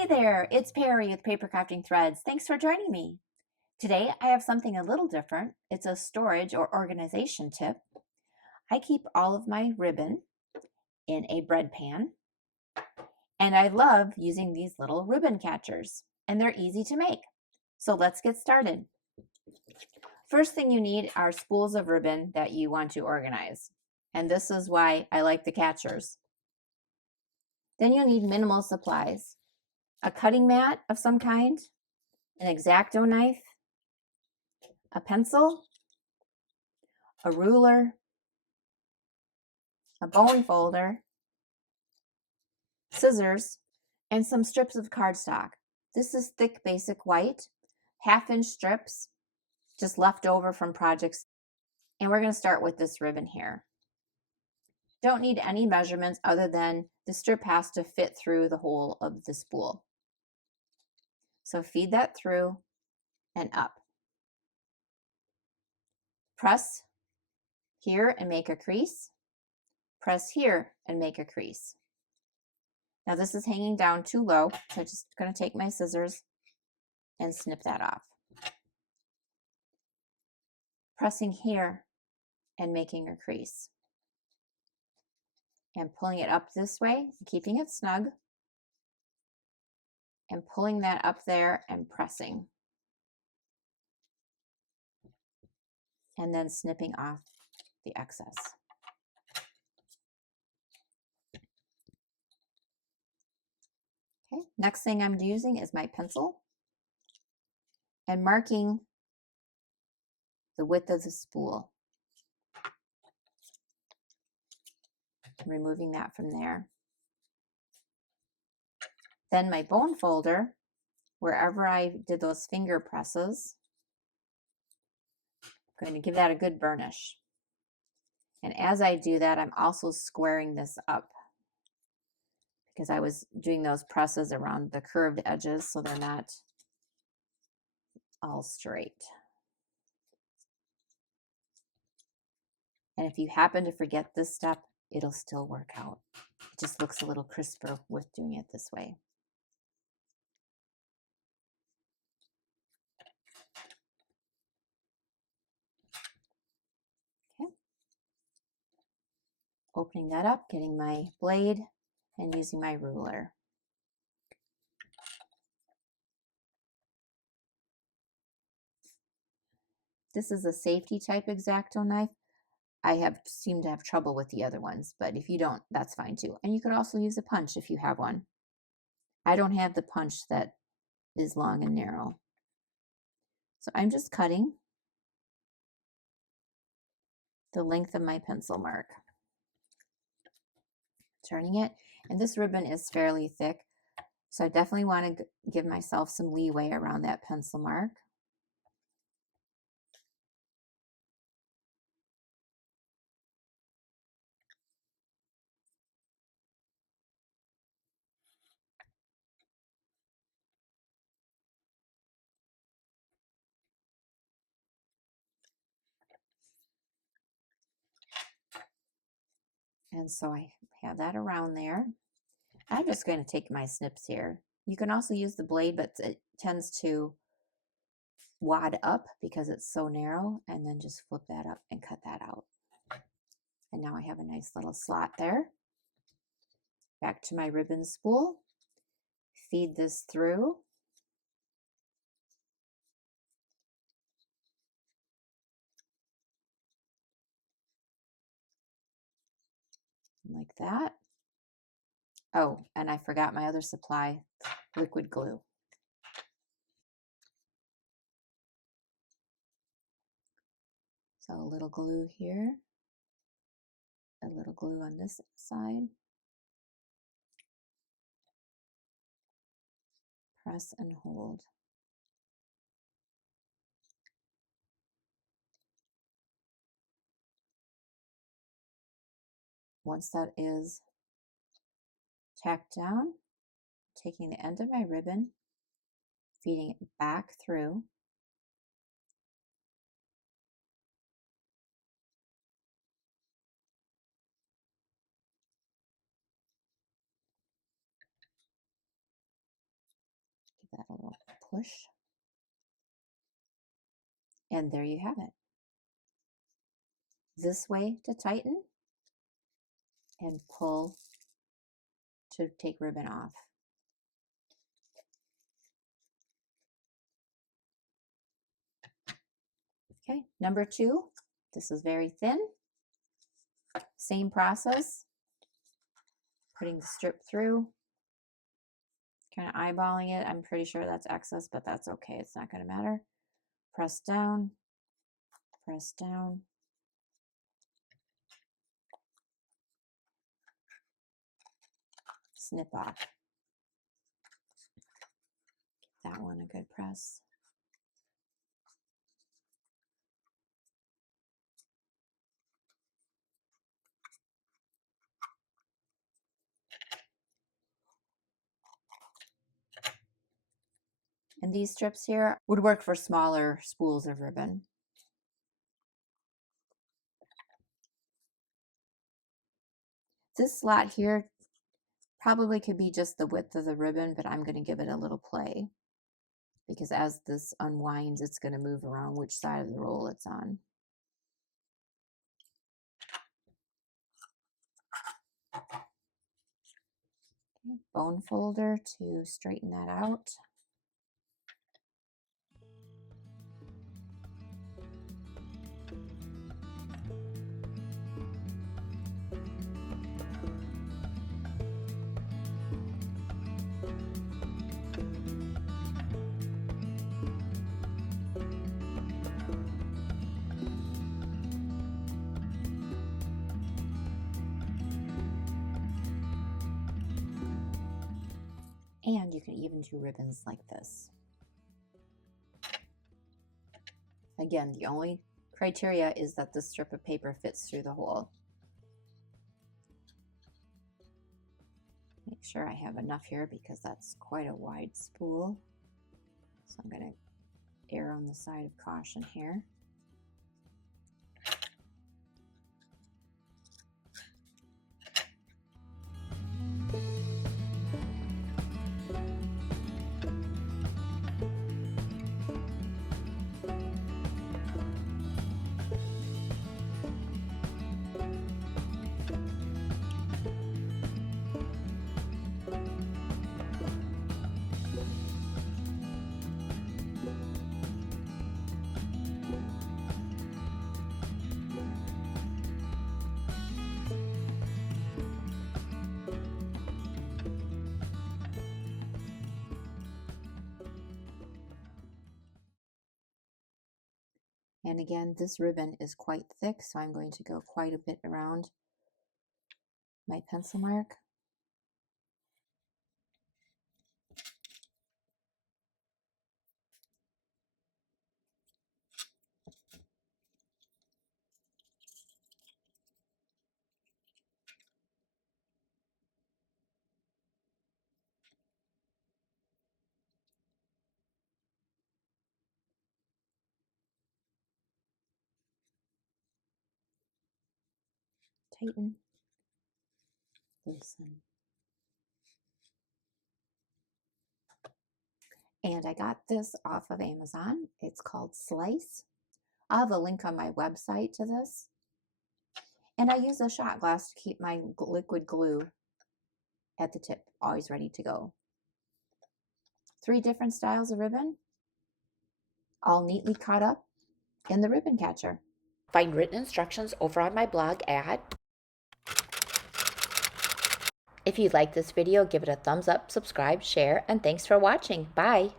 Hey there, it's Perry with Papercrafting Threads. Thanks for joining me. Today I have something a little different. It's a storage or organization tip. I keep all of my ribbon in a bread pan, and I love using these little ribbon catchers, and they're easy to make. So let's get started. First thing you need are spools of ribbon that you want to organize, and this is why I like the catchers. Then you'll need minimal supplies. A cutting mat of some kind, an X-Acto knife, a pencil, a ruler, a bone folder, scissors, and some strips of cardstock. This is thick basic white, 1/2-inch strips, just left over from projects. And we're going to start with this ribbon here. Don't need any measurements other than the strip has to fit through the hole of the spool. So feed that through and up. Press here and make a crease. Press here and make a crease. Now this is hanging down too low, so I'm just going to take my scissors and snip that off. Pressing here and making a crease. And pulling it up this way, keeping it snug. And pulling that up there and pressing. And then snipping off the excess. Okay, next thing I'm using is my pencil and marking the width of the spool. Removing that from there. Then my bone folder, wherever I did those finger presses, I'm going to give that a good burnish. And as I do that, I'm also squaring this up because I was doing those presses around the curved edges so they're not all straight. And if you happen to forget this step, it'll still work out. It just looks a little crisper with doing it this way. Okay. Opening that up, getting my blade, and using my ruler. This is a safety type X-Acto knife. I seem to have trouble with the other ones, but if you don't, that's fine too. And you could also use a punch if you have one. I don't have the punch that is long and narrow. So I'm just cutting the length of my pencil mark. Turning it, and this ribbon is fairly thick, so I definitely want to give myself some leeway around that pencil mark. And so I have that around there. I'm just going to take my snips here. You can also use the blade, but it tends to wad up because it's so narrow, and then just flip that up and cut that out. And now I have a nice little slot there. Back to my ribbon spool. Feed this through. Like that. Oh, and I forgot my other supply, liquid glue. So a little glue here, a little glue on this side. Press and hold. Once that is tacked down, taking the end of my ribbon, feeding it back through. push. And there you have it. This way to tighten and pull to take ribbon off. Okay, number 2, this is very thin. Same process, putting the strip through, kind of eyeballing it. I'm pretty sure that's excess, but that's okay. It's not going to matter. Press down, snip off. Give that one a good press. And these strips here would work for smaller spools of ribbon. This slot here probably could be just the width of the ribbon, but I'm going to give it a little play because as this unwinds, it's going to move around which side of the roll it's on. Okay, bone folder to straighten that out. And you can even do ribbons like this. Again, the only criteria is that the strip of paper fits through the hole. Make sure I have enough here because that's quite a wide spool. So I'm going to err on the side of caution here. And again, this ribbon is quite thick, so I'm going to go quite a bit around my pencil mark. Tighten, loosen. And I got this off of Amazon. It's called Slice. I'll have a link on my website to this. And I use a shot glass to keep my liquid glue at the tip, always ready to go. 3 different styles of ribbon, all neatly caught up in the ribbon catcher. Find written instructions over on my blog at. If you like this video, give it a thumbs up, subscribe, share, and thanks for watching. Bye!